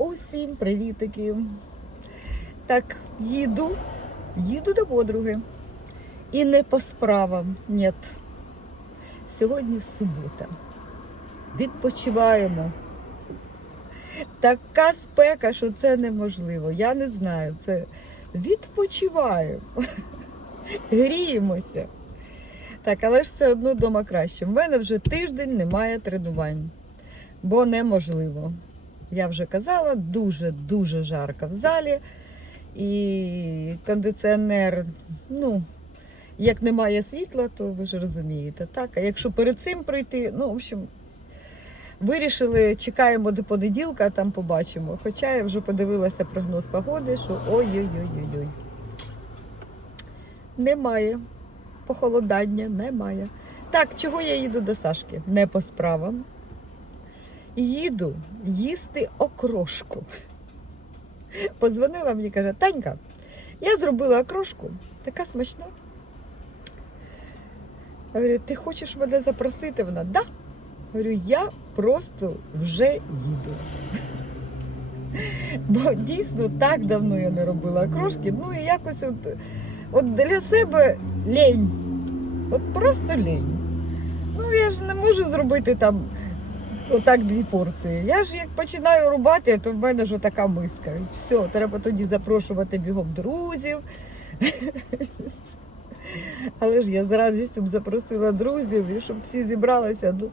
Усім привітики. Так, їду, їду до подруги. І не по справам, ні. Сьогодні субота. Відпочиваємо. Така спека, що це неможливо. Я не знаю. Це відпочиваємо. Гріємося. Так, але ж все одно вдома краще. В мене вже тиждень немає тренувань, бо неможливо. Я вже казала, дуже-дуже жарко в залі. І кондиціонер, ну, як немає світла, то ви ж розумієте. Так? А якщо перед цим прийти, ну, в общем, вирішили, чекаємо до понеділка, а там побачимо. Хоча я вже подивилася прогноз погоди, що ой-ой-ой-ой-ой. Немає. Похолодання немає. Так, чого я їду до Сашки? Не по справам. Їду їсти окрошку. Позвонила мені, каже, Танька, я зробила окрошку, така смачна. Я говорю, ти хочеш мене запросити? Вона, да. Говорю, я просто вже їду. Бо дійсно так давно я не робила окрошки. Ну і якось от, от для себе лень. От просто лень. Ну я ж не можу зробити там отак дві порції. Я ж як починаю рубати, то в мене ж така миска. Все, треба тоді запрошувати бігом друзів. Але ж я з радістю запросила друзів, і щоб всі зібралися. Ну,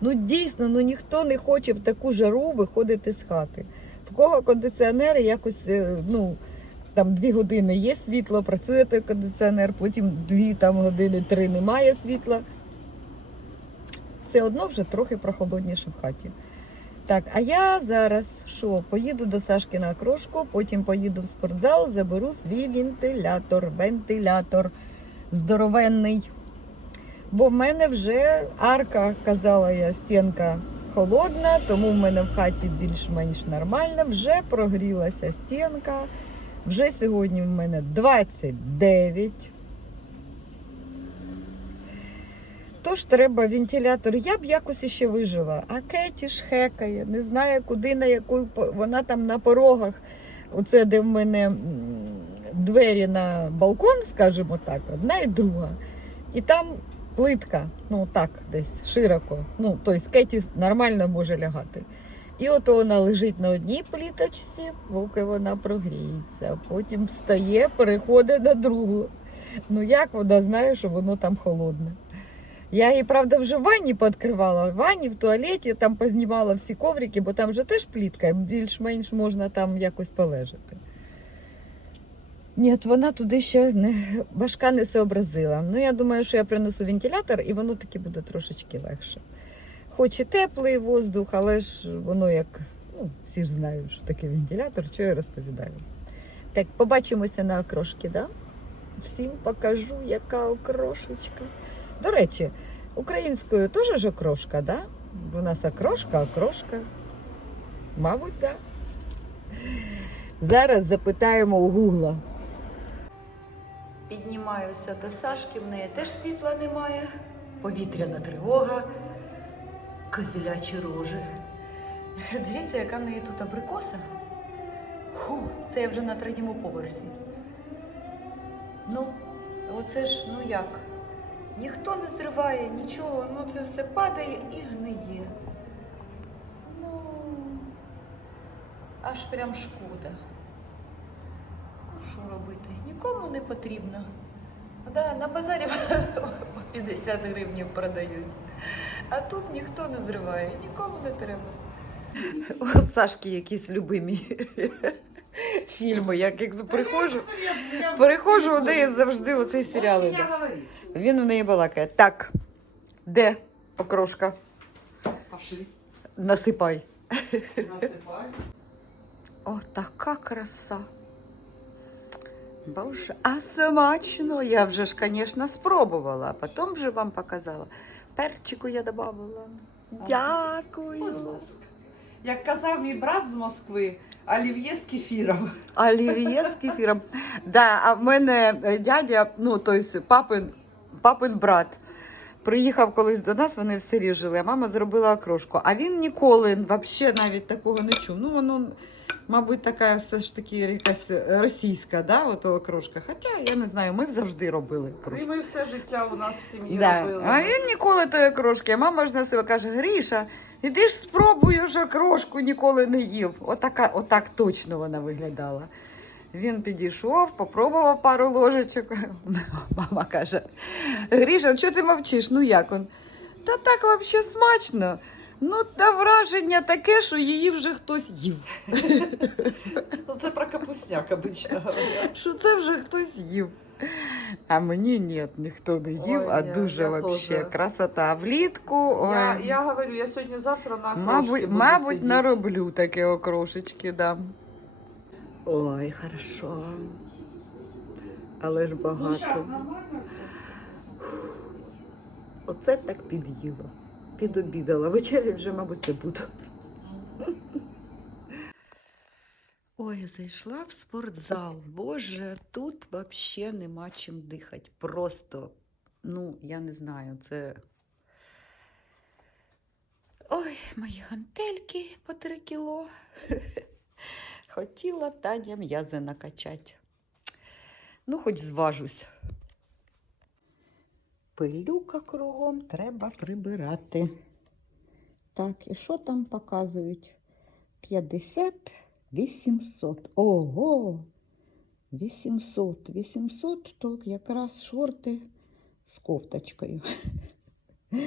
ну дійсно, ну ніхто не хоче в таку жару виходити з хати. В кого кондиціонери якось, е, ну, там дві години є світло, працює той кондиціонер, потім дві там години, три немає світла. Все одно вже трохи прохолодніше в хаті. Так, а я зараз що? Поїду до Сашки на окрошку, потім поїду в спортзал, заберу свій вентилятор, вентилятор здоровенний. Бо в мене вже арка, казала я, стінка холодна, тому в мене в хаті більш-менш нормально. Вже прогрілася стінка. Вже сьогодні в мене 29. Тож треба вентилятор. Я б якось іще вижила. А Кеті ж хекає, не знає, куди, на яку вона там на порогах. Оце, де в мене двері на балкон, скажімо так, одна і друга. І там плитка, ну так, десь широко. Ну, тобто Кеті нормально може лягати. І от вона лежить на одній пліточці, поки вона прогріється. Потім встає, переходить на другу. Ну як вона знає, що воно там холодне? Я її, правда, вже в ванні пооткривала. В ванні, в туалеті там познімала всі коврики, бо там вже теж плітка, більш-менш можна там якось полежати. Ні, вона туди ще не, башка не сообразила. Ну, я думаю, що я принесу вентилятор і воно таки буде трошечки легше. Хоч і теплий воздух, але ж воно як, ну, всі ж знають, що таке вентилятор, що я розповідаю. Так, побачимося на окрошки, да? Всім покажу, яка окрошечка. До речі, українською теж ж окрошка, да? У нас окрошка, окрошка. Мабуть, так. Да. Зараз запитаємо у Гугла. Піднімаюся до Сашки, в неї теж світла немає. Повітряна тривога, козлячі рожі. Дивіться, яка в неї тут абрикоса. Фу, це я вже на третьому поверсі. Ну, оце ж, ну як? Ніхто не зриває нічого, ну це все падає і гниє. Ну, аж прям шкода. Ну, що робити? Нікому не потрібно. Да, на базарі по 50 гривень продають. А тут ніхто не зриває, нікому не треба. У Сашки якісь любимі фільми. Як, як приходжу, приходжу у неї завжди оцей серіал. іде. Він в неї балакає. Так, де окрошка? Пошли, Насипай. насыпай. О, така краса. Боже, а смачно. Я вже ж, звісно, спробувала, а потім вже вам показала. Перчику я додавала. Будь Дякую. ласка. Як казав мій брат з Москви, олів'є з кефіром. Олів'є з кефіром. Да, а в мене е, дядя, ну, тобто папин, папин брат, приїхав колись до нас, вони в селі жили, а мама зробила окрошку. А він ніколи взагалі навіть такого не чув. Ну, воно, мабуть, така все ж таки якась російська, да, ото окрошка. Хоча я не знаю, ми завжди робили І ми все життя у нас в сім'ї Да. робили. А він ніколи тої окрошки. А мама ж на себе каже: Гріша, іди ж спробуй уже окрошку, ніколи не їв. Отака, отак точно вона виглядала. Він підійшов, попробував пару ложечок. Мама каже: Гріша, що ти мовчиш? Ну як он? Та так взагалі смачно. Ну, та враження таке, що її вже хтось їв. Ну це про капусняк обично. Що це вже хтось їв. А мені ні, ніхто не їв, Ой, а ні, дуже я вообще теж. красота. Влітку. Ой. Я, я говорю, я сьогодні-завтра на окрошки Мабуть, буду мабуть, сидіти. нароблю таке окрошечки, да. Ой, хорошо. Але ж багато. Оце так під'їла. Підобідала. Вечері вже, мабуть, не буду. Ой, зайшла в спортзал. Боже, тут взагалі нема чим дихати. Просто, ну, я не знаю, це. Ой, мої гантельки по три кіло. Хотіла Таня м'язи накачати. Ну, хоч зважусь. Пилюка кругом треба прибирати. Так, і що там показують? 50, 800. Ого! 800. 800 то якраз шорти з кофточкою.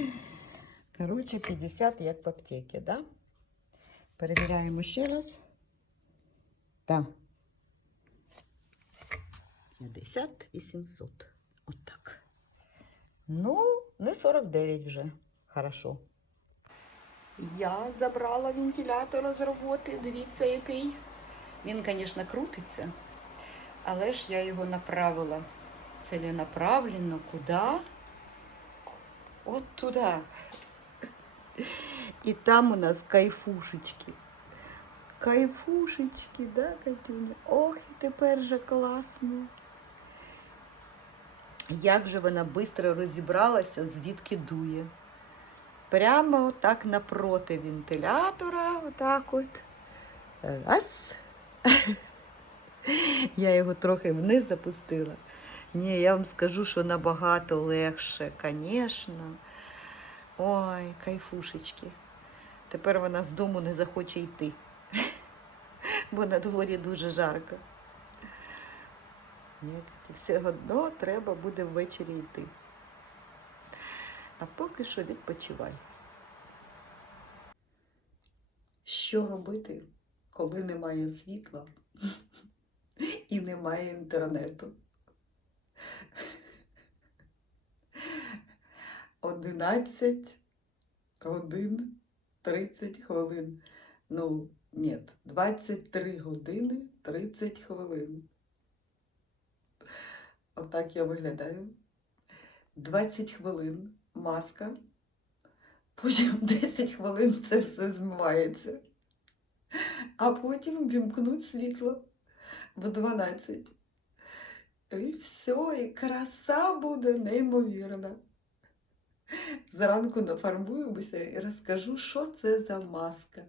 Коротше, 50 як в аптеці, да? Перевіряємо ще раз. Так. 50 800. Отак. Ну, не 49 вже. Хорошо. Я забрала вентилятора з роботи. Дивіться, який. Він, звісно, крутиться, але ж я його направила целенаправленно куди? От туди. І там у нас кайфушечки. Кайфушечки, да, Катюня? Ох, і тепер же класно. Як же вона швидко розібралася, звідки дує. Прямо отак напроти вентилятора, отак от. Раз. Я його трохи вниз запустила. Ні, я вам скажу, що набагато легше, звісно. Ой, кайфушечки. Тепер вона з дому не захоче йти, бо на дворі дуже жарко. Все одно треба буде ввечері йти. А поки що відпочивай. Що робити, коли немає світла і немає інтернету? Одинадцять годин 30 хвилин. Ну, ні, 23 години 30 хвилин. Отак я виглядаю. 20 хвилин маска. Потім 10 хвилин це все змивається. А потім вімкнуть світло в 12. І все, і краса буде неймовірна. Зранку нафарбуємося і розкажу, що це за маска.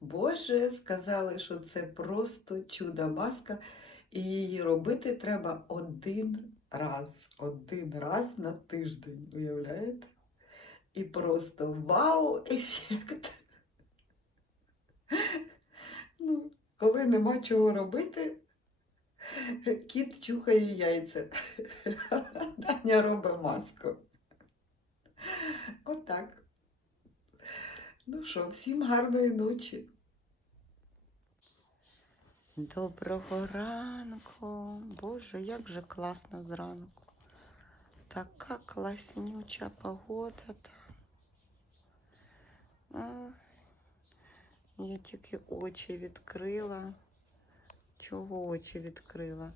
Боже, сказали, що це просто чудо маска, і її робити треба один раз. Один раз на тиждень, уявляєте? І просто вау-ефект. Ну, коли нема чого робити, кіт чухає яйця. Таня робить маску. Отак. Ну що, всім гарної ночі. Доброго ранку. Боже, як же класно зранку. Така класнюча погода. Я тільки очі відкрила. Чого очі відкрила?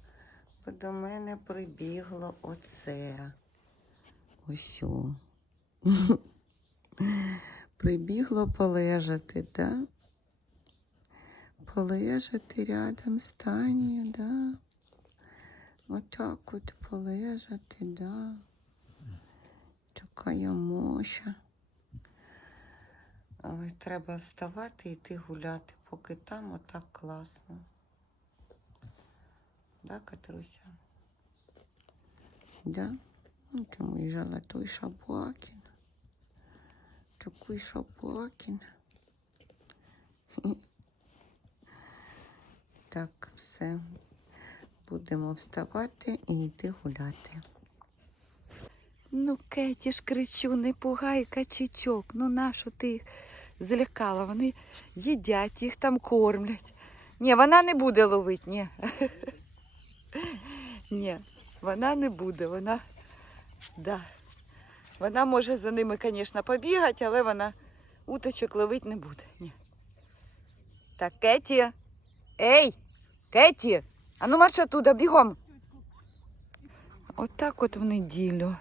Бо до мене прибігло оце. Ось. Прибігло полежати, да? Полежати рядом з Танією, да? Отак от полежати, да. Така моща. Ой, треба вставати і йти гуляти, поки там отак класно. Да, Катруся? Да? Ну, ты мой золотой шабакин. Такой шабакин. Так, все. Будемо вставати і йти гуляти. Ну, Кеті ж кричу, не пугай качечок. Ну нащо ти їх злякала? Вони їдять, їх там кормлять. Ні, вона не буде ловити, ні. Ні, вона не буде, вона. Да. Вона може за ними, звісно, побігати, але вона уточок ловити не буде. Ні. Так, Кеті. Ей! Кеті! А ну марш оттуда, бігом. Отак от в неділю.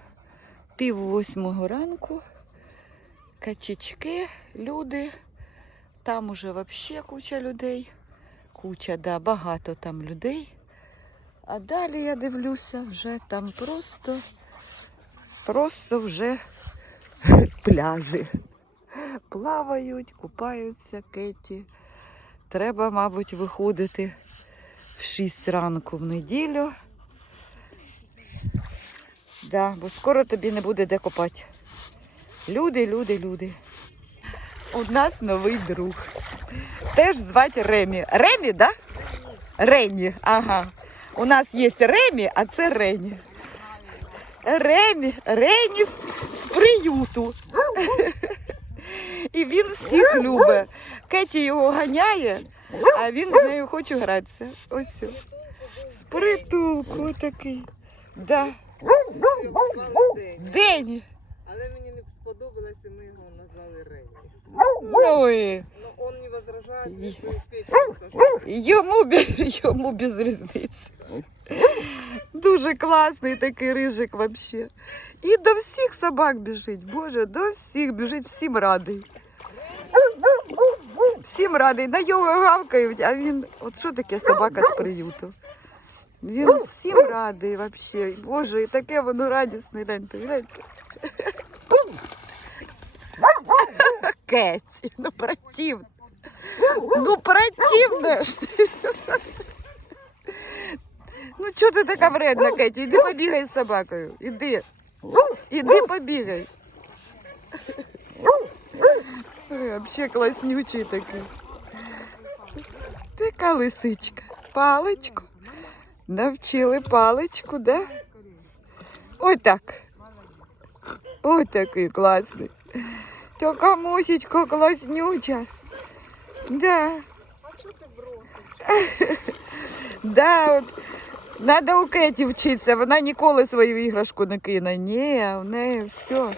Пів восьмого ранку. Качечки, люди. Там уже взагалі куча людей. Куча, да, багато там людей. А далі я дивлюся, вже там просто, просто вже пляжі. Плавають, купаються кеті. Треба, мабуть, виходити в 6 ранку в неділю. Да, бо скоро тобі не буде де копати. Люди, люди, люди. У нас новий друг. Теж звати Ремі. Ремі, да? Рені, ага. У нас є Ремі, а це Рені. Ремі, Рені з приюту. І він всіх любить. Кеті його ганяє, а він з нею хоче гратися. Ось. все. З притулку отакий. Да. День. Але мені не сподобалось, і ми його назвали Рені. Ну і он не возражає, йому, йому без різниці. Дуже класний такий рижик взагалі. І до всіх собак біжить. Боже, до всіх біжить, всім радий. Всім радий. На його гавкають, а він. От що таке собака з приюту? Він всім радий взагалі. Боже, і таке воно радісне. Гляньте, гляньте. Кеті, ну противно. Ну противно ж ти. Ну чого ти така вредна, Кеті? Іди побігай з собакою. Іди. Іди побігай. Ой, Взагалі класнючий такий. Така лисичка. Паличку. Навчили паличку, да? Ой так. Ой такий класний. Така мусічка класнюча. Да. А що ти бросиш? Да, от. Надо у Кеті вчитися, вона ніколи свою іграшку не кине. Ні, в неї все.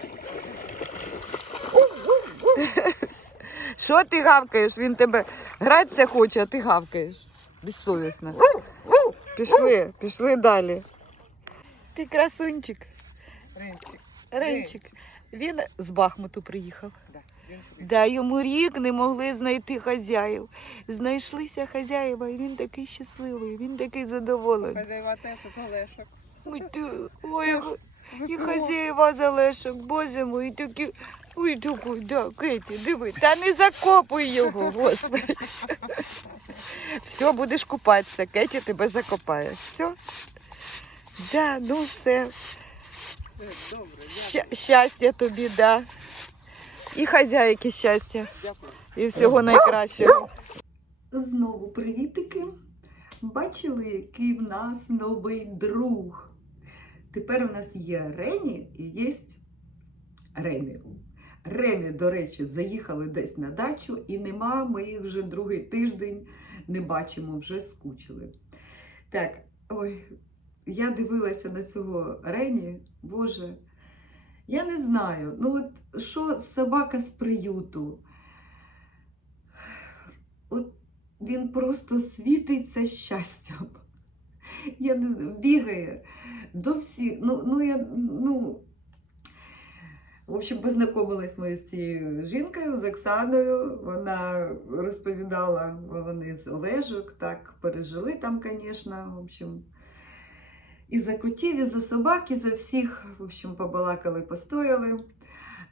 Що ти гавкаєш? Він тебе гратися хоче, а ти гавкаєш. Безсовісно. Пішли, пішли далі. Ти красунчик, Ренчик. Ренчик. Він з Бахмуту приїхав. Да, йому рік не могли знайти хазяїв. Знайшлися хазяїва, і він такий щасливий, він такий задоволений. Хазяєва теж залешок. Ой, ти, ой, і хазяїва залешок, боже мой, і такі. Ой, такий, да, Кеті, диви, та не закопуй його, господи. Все, будеш купатися, Кеті тебе закопає. Все? Да, ну все. Ща- щастя тобі, да. І хазяйки щастя. І всього найкращого. Знову привітики. Бачили, який в нас новий друг. Тепер у нас є Рені і є Ремі. Ремі, до речі, заїхали десь на дачу і нема. Ми їх вже другий тиждень не бачимо, вже скучили. Так, ой, я дивилася на цього Рені, Боже. Я не знаю. Ну, от що собака з приюту? От він просто світиться щастям. Я не бігає до всіх. Ну, ну, я, ну, в общем, познайомились ми з цією жінкою, з Оксаною. Вона розповідала, вони з Олежок, так, пережили там, звісно. В общем, І за котів, і за собак, і за всіх, в общем, побалакали, постояли.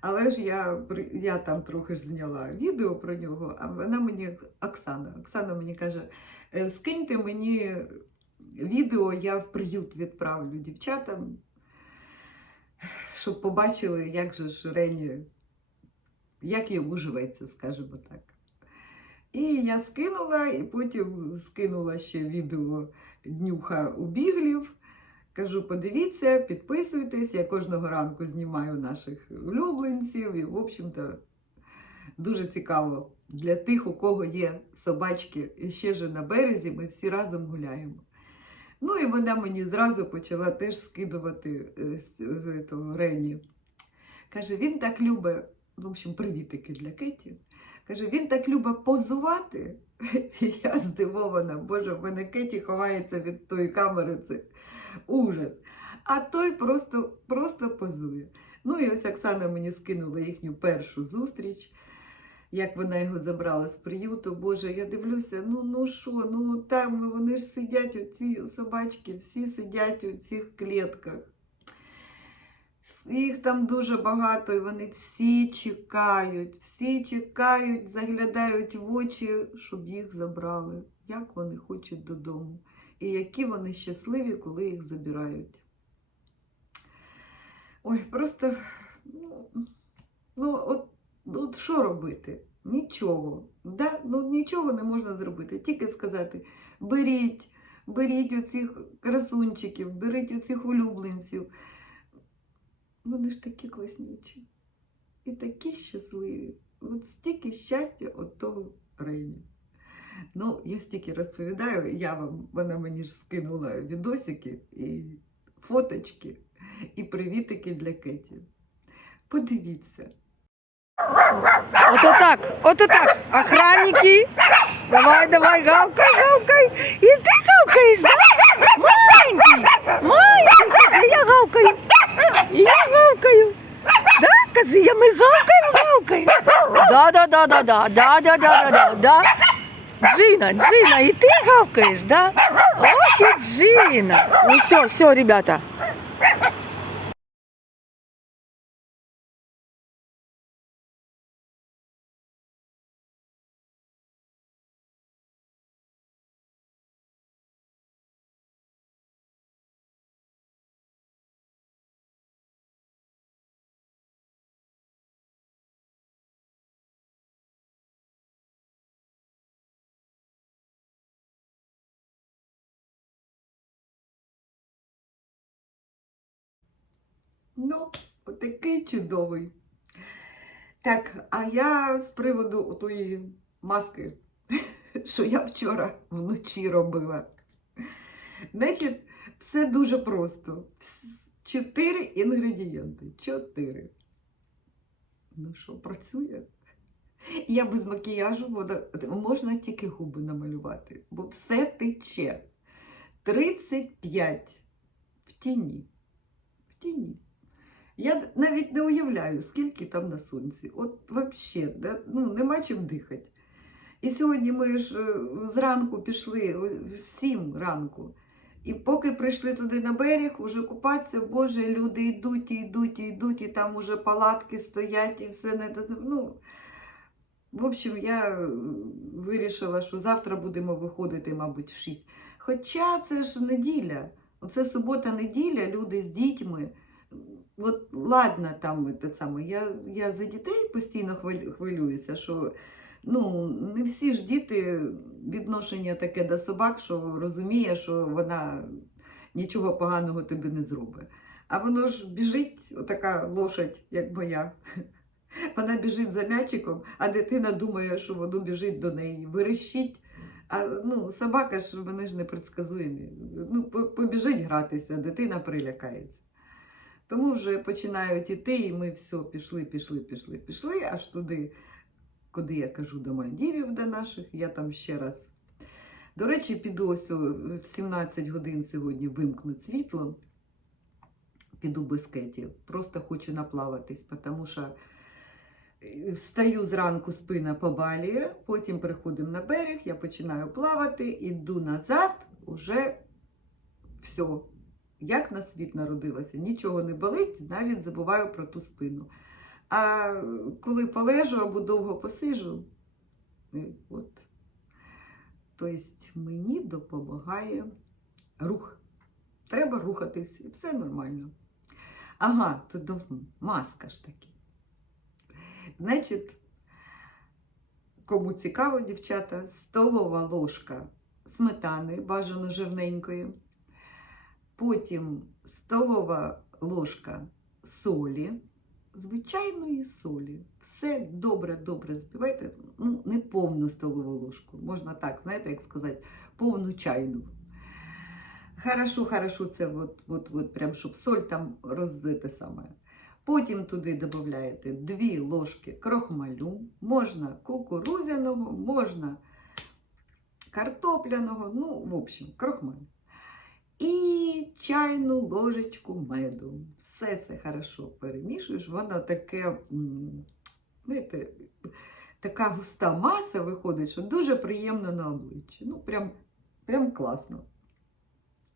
Але ж я, я там трохи ж зняла відео про нього, а вона мені, Оксана, Оксана мені каже, «Е, скиньте мені відео, я в приют відправлю дівчатам, щоб побачили, як же ж Рені, як йому живеться, скажімо так. І я скинула, і потім скинула ще відео днюха у біглів. Кажу, подивіться, підписуйтесь. Я кожного ранку знімаю наших улюбленців. І, в общем-то, дуже цікаво для тих, у кого є собачки. Ще ж на березі ми всі разом гуляємо. Ну і вона мені зразу почала теж скидувати е, з, того Рені. Каже, він так любить, в общем, привітики для Кеті. Каже, він так любить позувати. І я здивована, боже, в мене Кеті ховається від тої камери. Це ужас. А той просто, просто позує. Ну і ось Оксана мені скинула їхню першу зустріч, як вона його забрала з приюту. Боже, я дивлюся, ну ну що, ну там вони ж сидять, оці собачки, всі сидять у цих клітках. Їх там дуже багато, і вони всі чекають, всі чекають, заглядають в очі, щоб їх забрали. Як вони хочуть додому. І які вони щасливі, коли їх забирають. Ой, просто, ну, ну от, от що робити? Нічого. Да? Ну, нічого не можна зробити. Тільки сказати: беріть, беріть оцих красунчиків, беріть оцих улюбленців. Вони ж такі класнючі і такі щасливі. От стільки щастя від того Рейні. Ну, я стільки розповідаю, я вам, вона мені ж скинула відосики і фоточки, і привітики для Кеті. Подивіться. Ото так, ото так. Охранники. Давай, давай, гавкай, гавкай. І ти гавкаєш, да? Маленький, маленький, я гавкаю. І я гавкаю. Да, кози, я ми гавкаємо, гавкаємо. Да, да, да, да, да, да, да, да, да, да, да. Джина, Джина, і ти гавкаєш, да? Ох і Джина. Ну все, все, ребята. Ну, отакий чудовий. Так, а я з приводу тої маски, що я вчора вночі робила. Значить, все дуже просто. Чотири інгредієнти. Чотири. Ну що, працює? Я без макіяжу буду, можна тільки губи намалювати, бо все тече. 35 в тіні. В тіні. Я навіть не уявляю, скільки там на сонці. От взагалі, ну, нема чим дихати. І сьогодні ми ж е, зранку пішли, о, в сім ранку. І поки прийшли туди на берег, уже купатися, Боже, люди йдуть, і йдуть, і йдуть, і там уже палатки стоять, і все не ну. В общем, я е, вирішила, що завтра будемо виходити, мабуть, в 6. Хоча це ж неділя. Оце субота-неділя, люди з дітьми. От ладно, там те саме. Я, я за дітей постійно хвилююся, що ну, не всі ж діти відношення таке до собак, що розуміє, що вона нічого поганого тобі не зробить. А воно ж біжить, отака лошадь, як моя. Вона біжить за м'ячиком, а дитина думає, що воно біжить до неї, верещить. А ну, собака ж вони ж непредсказуємі. Ну, побіжить гратися, дитина прилякається. Тому вже починають іти, і ми все, пішли, пішли, пішли, пішли, аж туди, куди я кажу, до Мальдівів, до наших. Я там ще раз. До речі, піду ось в 17 годин сьогодні вимкнуть світло. Піду без кетів. Просто хочу наплаватись, тому що е, встаю зранку, спина побалює, потім приходимо на берег, я починаю плавати, іду назад, уже все. Як на світ народилася, нічого не болить, навіть забуваю про ту спину. А коли полежу або довго посижу, от. Тобто мені допомагає рух. Треба рухатись, і все нормально. Ага, тут маска ж таки. Значить, кому цікаво, дівчата, столова ложка сметани, бажано жирненької. Потім столова ложка солі, звичайної солі. Все добре-добре збивайте. Ну, не повну столову ложку. Можна так, знаєте, як сказати, повну чайну. Хорошо, хорошо, це от, от, от прям, щоб соль там роззите саме. Потім туди додаєте 2 ложки крохмалю, можна кукурузяного, можна картопляного, ну, в общем, крохмаль. І чайну ложечку меду. Все це хорошо перемішуєш, воно таке, знаєте, така густа маса виходить, що дуже приємно на обличчі. Ну, прям, прям класно.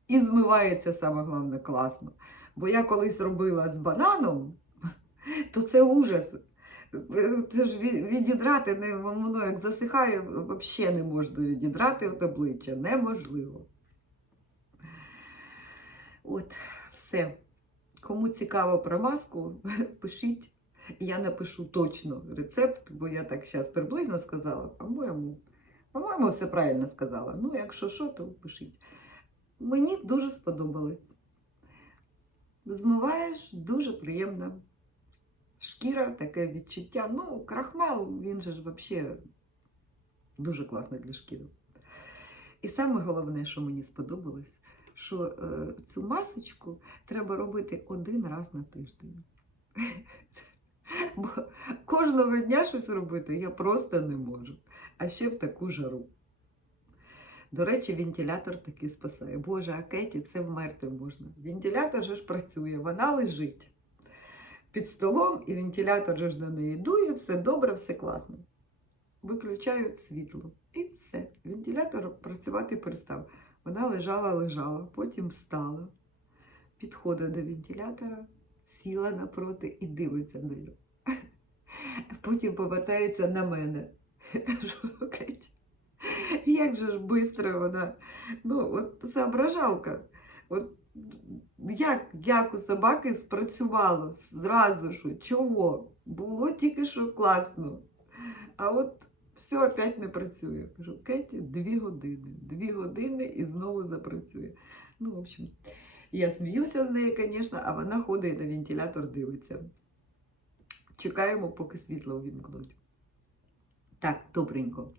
І змивається саме головне класно. Бо я колись робила з бананом, то це ужас. Це ж відідрати, воно як засихає, взагалі не можна відідрати от обличчя. Неможливо. От, все. Кому цікаво про маску, пишіть. Я напишу точно рецепт, бо я так зараз приблизно сказала. По-моєму, по-моєму, все правильно сказала. Ну, якщо що, то пишіть. Мені дуже сподобалось. Змиваєш дуже приємно. Шкіра, таке відчуття. Ну, крахмал, він же ж взагалі дуже класний для шкіри. І саме головне, що мені сподобалось, що е, цю масочку треба робити один раз на тиждень. Бо кожного дня щось робити я просто не можу. А ще в таку жару. До речі, вентилятор таки спасає. Боже, а Кеті це вмерти можна. Вентилятор же ж працює, вона лежить під столом, і вентилятор же ж на неї дує, все добре, все класно. Виключають світло. І все. Вентилятор працювати перестав. Вона лежала, лежала, потім встала, підходить до вентилятора, сіла напроти і дивиться на нього. Потім повертається на мене. Як же ж швидко вона. Ну, от соображалка. От як, як у собаки спрацювало зразу ж, чого? Було тільки що класно. А от все опять не працює. Кажу, Кеті, дві години. Дві години і знову запрацює. Ну, в общем, я сміюся з нею, звісно, а вона ходить на вентилятор дивиться. Чекаємо, поки світло увімкнуть. Так, добренько.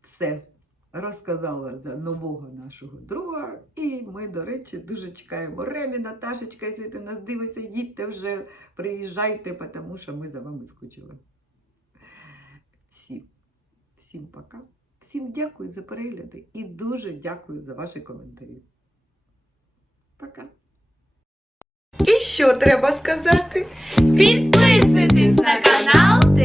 Все. Розказала за нового нашого друга. І ми, до речі, дуже чекаємо. Ремі, Наташечка, якщо ти нас дивишся, їдьте вже, приїжджайте, тому що ми за вами скучили. Всім, всім пока. Всім дякую за перегляди і дуже дякую за ваші коментарі. Пока. І що треба сказати? Підписуйтесь на канал